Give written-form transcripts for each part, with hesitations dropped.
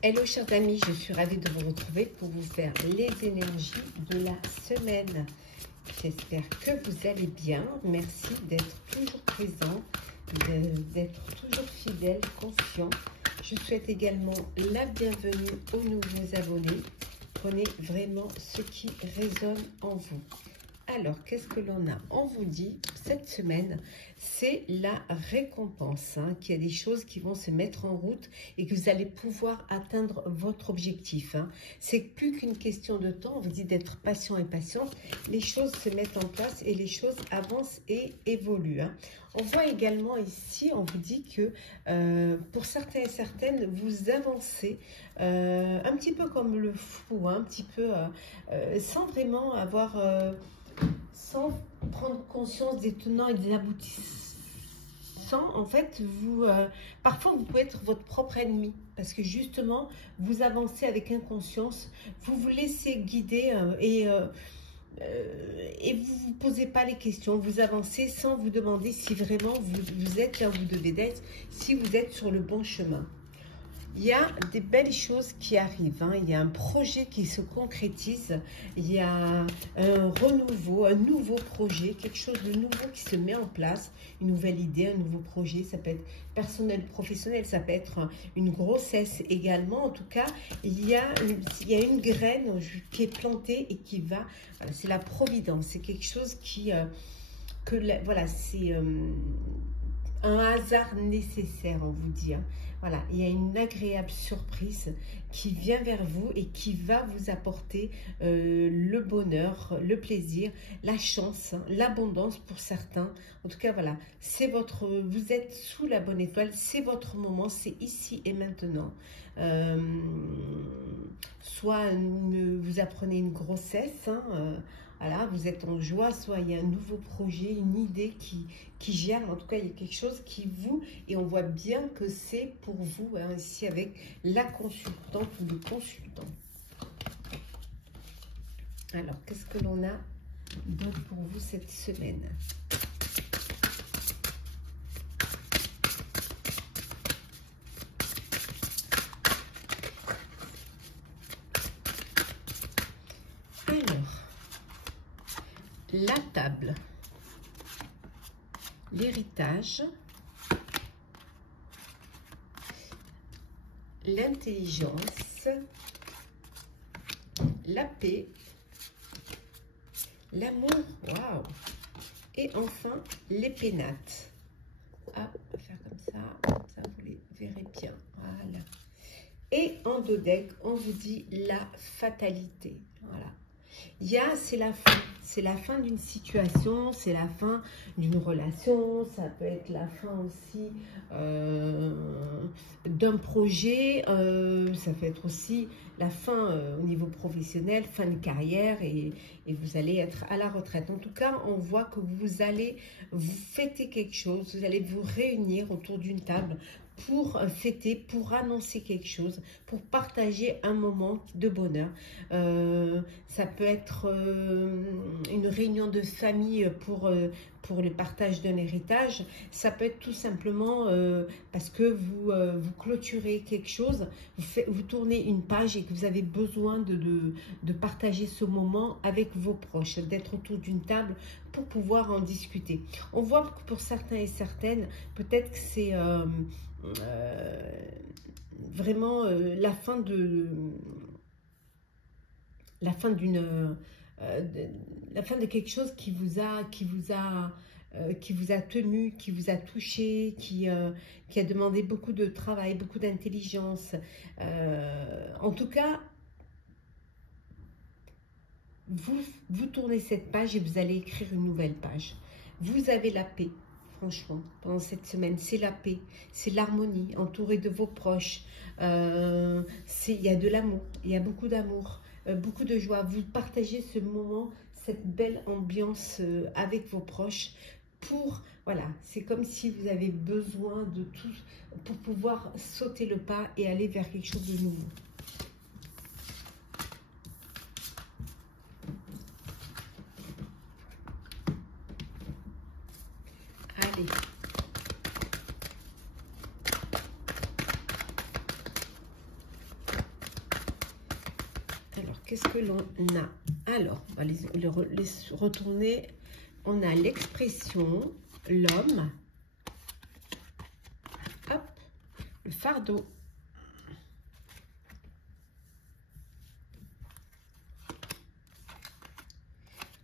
Hello chers amis, je suis ravie de vous retrouver pour vous faire les énergies de la semaine. J'espère que vous allez bien. Merci d'être toujours présent, d'être toujours fidèle, confiant. Je souhaite également la bienvenue aux nouveaux abonnés. Prenez vraiment ce qui résonne en vous. Alors, qu'est-ce que l'on a? On vous dit, cette semaine, c'est la récompense, qu'il y a des choses qui vont se mettre en route et que vous allez pouvoir atteindre votre objectif. C'est plus qu'une question de temps, on vous dit d'être patient et patiente. Les choses se mettent en place et les choses avancent et évoluent. On voit également ici, on vous dit que pour certains et certaines, vous avancez un petit peu comme le fou, un petit peu sans vraiment avoir... sans prendre conscience des tenants et des aboutissants, en fait, parfois vous pouvez être votre propre ennemi, parce que justement, vous avancez avec inconscience, vous vous laissez guider et vous ne vous posez pas les questions, vous avancez sans vous demander si vraiment vous êtes là où vous devez être, si vous êtes sur le bon chemin. Il y a des belles choses qui arrivent, il y a un projet qui se concrétise, il y a un renouveau, un nouveau projet, quelque chose de nouveau qui se met en place, une nouvelle idée, un nouveau projet, ça peut être personnel, professionnel, ça peut être une grossesse également. En tout cas, il y a une graine qui est plantée et qui va, voilà, c'est la providence, c'est quelque chose qui, voilà, c'est... un hasard nécessaire, on vous dit. Voilà, il y a une agréable surprise qui vient vers vous et qui va vous apporter le bonheur, le plaisir, la chance, l'abondance pour certains. En tout cas, voilà, vous êtes sous la bonne étoile, c'est votre moment, c'est ici et maintenant. Soit vous apprenez une grossesse, voilà, vous êtes en joie, soit il y a un nouveau projet, une idée qui germe. En tout cas, il y a quelque chose qui vous... Et on voit bien que c'est pour vous, ici avec la consultante ou le consultant. Alors, qu'est-ce que l'on a d'autre pour vous cette semaine? La table, l'héritage, l'intelligence, la paix, l'amour, waouh, et enfin les pénates. Ah, on va faire comme ça vous les verrez bien, voilà. Et en dos deck, on vous dit la fatalité, voilà. C'est la fin. C'est la fin d'une situation, c'est la fin d'une relation, ça peut être la fin aussi d'un projet, ça peut être aussi la fin au niveau professionnel, fin de carrière et vous allez être à la retraite. En tout cas, on voit que vous allez vous fêter quelque chose, vous allez vous réunir autour d'une table pour fêter, pour annoncer quelque chose, pour partager un moment de bonheur. Ça peut être une réunion de famille pour le partage d'un héritage. Ça peut être tout simplement parce que vous clôturez quelque chose, vous tournez une page et que vous avez besoin de partager ce moment avec vos proches, d'être autour d'une table pour pouvoir en discuter. On voit que pour certains et certaines, peut-être que c'est... vraiment la fin de quelque chose qui vous a tenu, qui vous a touché, qui a demandé beaucoup de travail, beaucoup d'intelligence. En tout cas, vous tournez cette page et vous allez écrire une nouvelle page. Vous avez la paix. Franchement, pendant cette semaine, c'est la paix, c'est l'harmonie, entouré de vos proches. Il y a de l'amour, il y a beaucoup d'amour, beaucoup de joie. Vous partagez ce moment, cette belle ambiance avec vos proches. Voilà, c'est comme si vous avez besoin de tout pour pouvoir sauter le pas et aller vers quelque chose de nouveau. Allez. qu'est-ce que l'on a? Alors, on va les retourner. On a l'expression, l'homme, hop, le fardeau,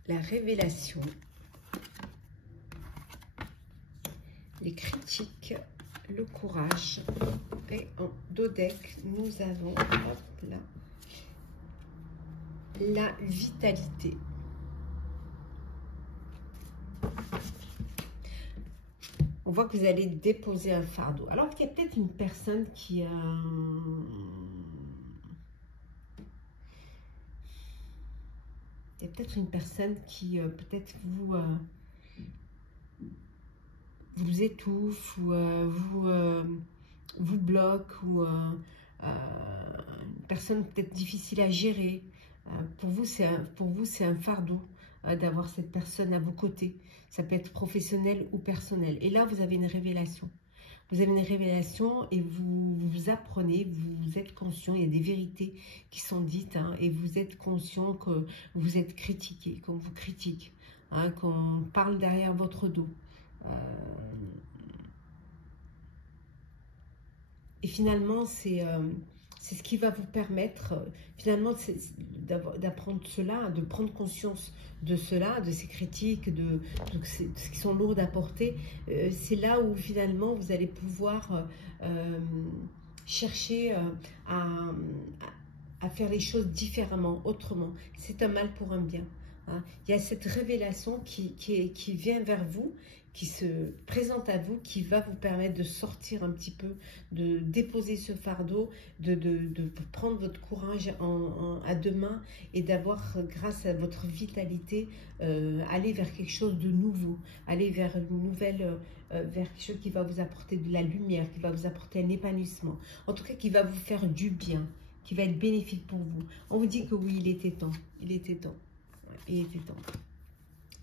la révélation, les critiques, le courage. Et en dos deck, nous avons, hop là, la vitalité. On voit que vous allez déposer un fardeau. Alors qu'il y a peut-être une personne qui a... Il y a peut-être une personne qui peut-être vous étouffe ou vous bloque ou une personne peut-être difficile à gérer. Pour vous, c'est un fardeau d'avoir cette personne à vos côtés. Ça peut être professionnel ou personnel. Et là, vous avez une révélation. Vous avez une révélation et vous apprenez, vous êtes conscient, il y a des vérités qui sont dites hein, et vous êtes conscient que vous êtes critiqué, qu'on vous critique, hein, qu'on parle derrière votre dos. Et finalement, c'est ce qui va vous permettre, finalement, d'apprendre cela, de prendre conscience de cela, de ces critiques, de ce qui sont lourdes à porter. C'est là où, finalement, vous allez pouvoir chercher à faire les choses différemment, autrement. C'est un mal pour un bien. Hein. Il y a cette révélation qui vient vers vous, qui se présente à vous, qui va vous permettre de sortir un petit peu, de déposer ce fardeau, de prendre votre courage à deux mains et d'avoir, grâce à votre vitalité, aller vers quelque chose de nouveau, aller vers une nouvelle, vers quelque chose qui va vous apporter de la lumière, qui va vous apporter un épanouissement, en tout cas qui va vous faire du bien, qui va être bénéfique pour vous. On vous dit que oui, il était temps, il était temps, ouais, il était temps.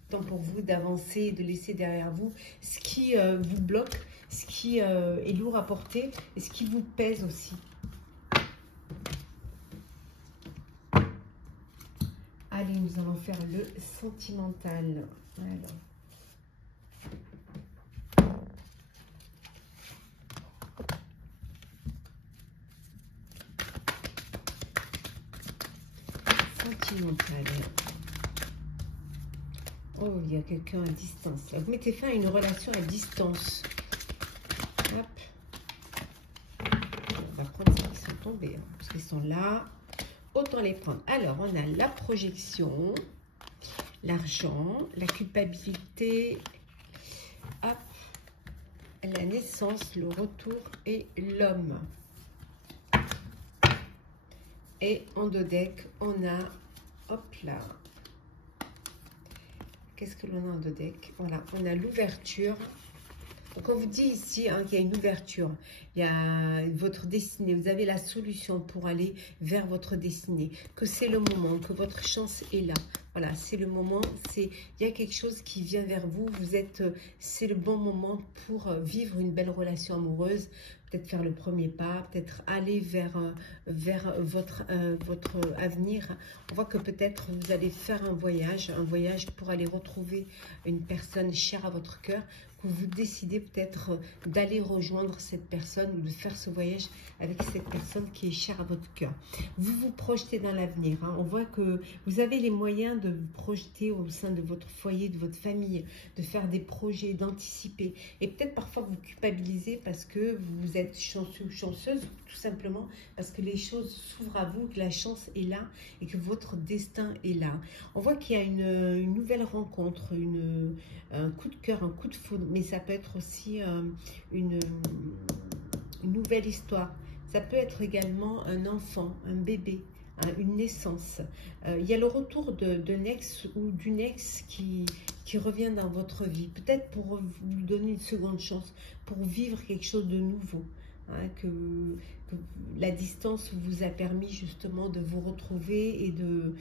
Temps pour vous d'avancer, de laisser derrière vous ce qui vous bloque, ce qui est lourd à porter et ce qui vous pèse aussi. Allez, nous allons faire le sentimental. Alors. Sentimental. Oh, il y a quelqu'un à distance. Vous mettez fin à une relation à distance. Hop. On va prendre ceux qui sont tombés. Hein, parce qu'ils sont là. Autant les prendre. Alors, on a la projection, l'argent, la culpabilité, hop, la naissance, le retour et l'homme. Et en dos deck, on a, hop là, qu'est-ce que l'on a en dos deck? Voilà, on a l'ouverture. Donc, on vous dit ici hein, qu'il y a une ouverture, il y a votre destinée, vous avez la solution pour aller vers votre destinée, que c'est le moment, que votre chance est là. Voilà, c'est le moment, il y a quelque chose qui vient vers vous, c'est le bon moment pour vivre une belle relation amoureuse, peut-être faire le premier pas, peut-être aller vers votre avenir. On voit que peut-être vous allez faire un voyage pour aller retrouver une personne chère à votre cœur, que vous décidez peut-être d'aller rejoindre cette personne ou de faire ce voyage avec cette personne qui est chère à votre cœur. Vous vous projetez dans l'avenir. Hein. On voit que vous avez les moyens de vous projeter au sein de votre foyer, de votre famille, de faire des projets, d'anticiper. Et peut-être parfois vous culpabilisez parce que vous êtes chanceux ou chanceuse, tout simplement parce que les choses s'ouvrent à vous, que la chance est là et que votre destin est là. On voit qu'il y a une nouvelle rencontre, un coup de cœur, un coup de foudre, mais ça peut être aussi une nouvelle histoire. Ça peut être également un enfant, un bébé, hein, une naissance. Il y a le retour d'un ex ou d'une ex qui revient dans votre vie, peut-être pour vous donner une seconde chance, pour vivre quelque chose de nouveau. Hein, que la distance vous a permis justement de vous retrouver et de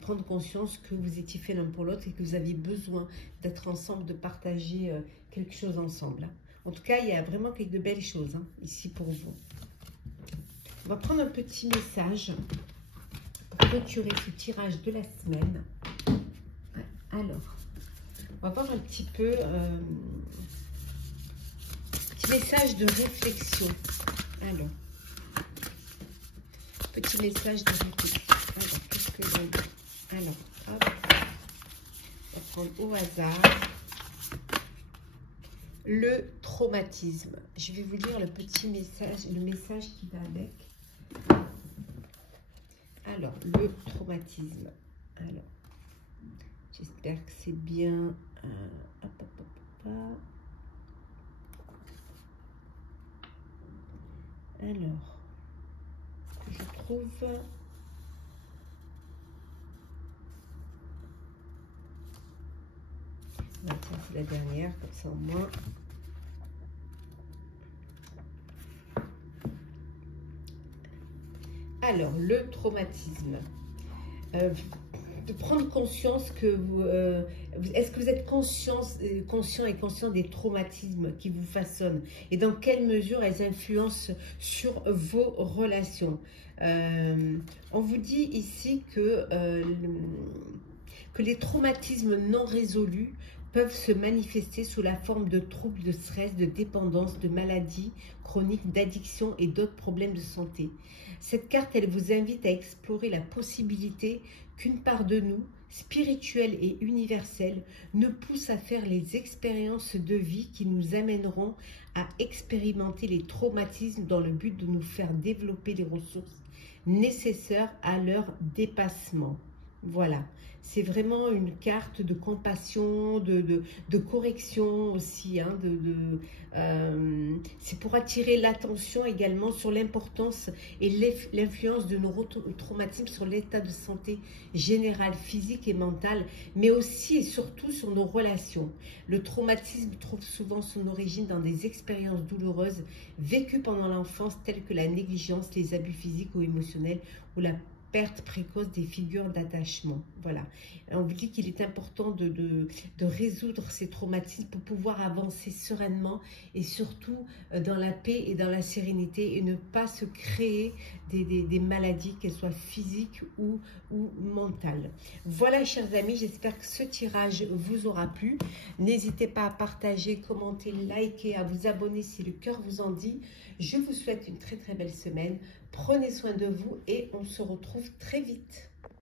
prendre conscience que vous étiez fait l'un pour l'autre et que vous aviez besoin d'être ensemble, de partager quelque chose ensemble. Hein. En tout cas, il y a vraiment de belles choses hein, ici pour vous. On va prendre un petit message pour clôturer ce tirage de la semaine. Alors, on va voir un petit peu, petit message de réflexion. Alors, petit message de réflexion. Alors, qu'est-ce que l'on dit? Alors, hop, on va prendre au hasard. Le traumatisme. Je vais vous lire le petit message, le message qui va avec. Alors, le traumatisme. Alors, j'espère que c'est bien. Hop, hop, hop, hop. Alors, je trouve. Tiens, c'est la dernière, comme ça au moins. Alors, le traumatisme. De prendre conscience que vous... est-ce que vous êtes conscient et conscient des traumatismes qui vous façonnent et dans quelle mesure elles influencent sur vos relations? On vous dit ici que les traumatismes non résolus peuvent se manifester sous la forme de troubles de stress, de dépendance, de maladies chroniques, d'addiction et d'autres problèmes de santé. Cette carte, elle vous invite à explorer la possibilité qu'une part de nous, spirituelle et universelle, nous pousse à faire les expériences de vie qui nous amèneront à expérimenter les traumatismes dans le but de nous faire développer les ressources nécessaires à leur dépassement. Voilà, c'est vraiment une carte de compassion, de correction aussi. Hein, c'est pour attirer l'attention également sur l'importance et l'influence de nos traumatismes sur l'état de santé général, physique et mental, mais aussi et surtout sur nos relations. Le traumatisme trouve souvent son origine dans des expériences douloureuses vécues pendant l'enfance telles que la négligence, les abus physiques ou émotionnels ou la perte précoce des figures d'attachement. Voilà. On vous dit qu'il est important de résoudre ces traumatismes pour pouvoir avancer sereinement et surtout dans la paix et dans la sérénité et ne pas se créer des maladies, qu'elles soient physiques ou mentales. Voilà, chers amis, j'espère que ce tirage vous aura plu. N'hésitez pas à partager, commenter, liker, à vous abonner si le cœur vous en dit. Je vous souhaite une très très belle semaine. Prenez soin de vous et on se retrouve très vite.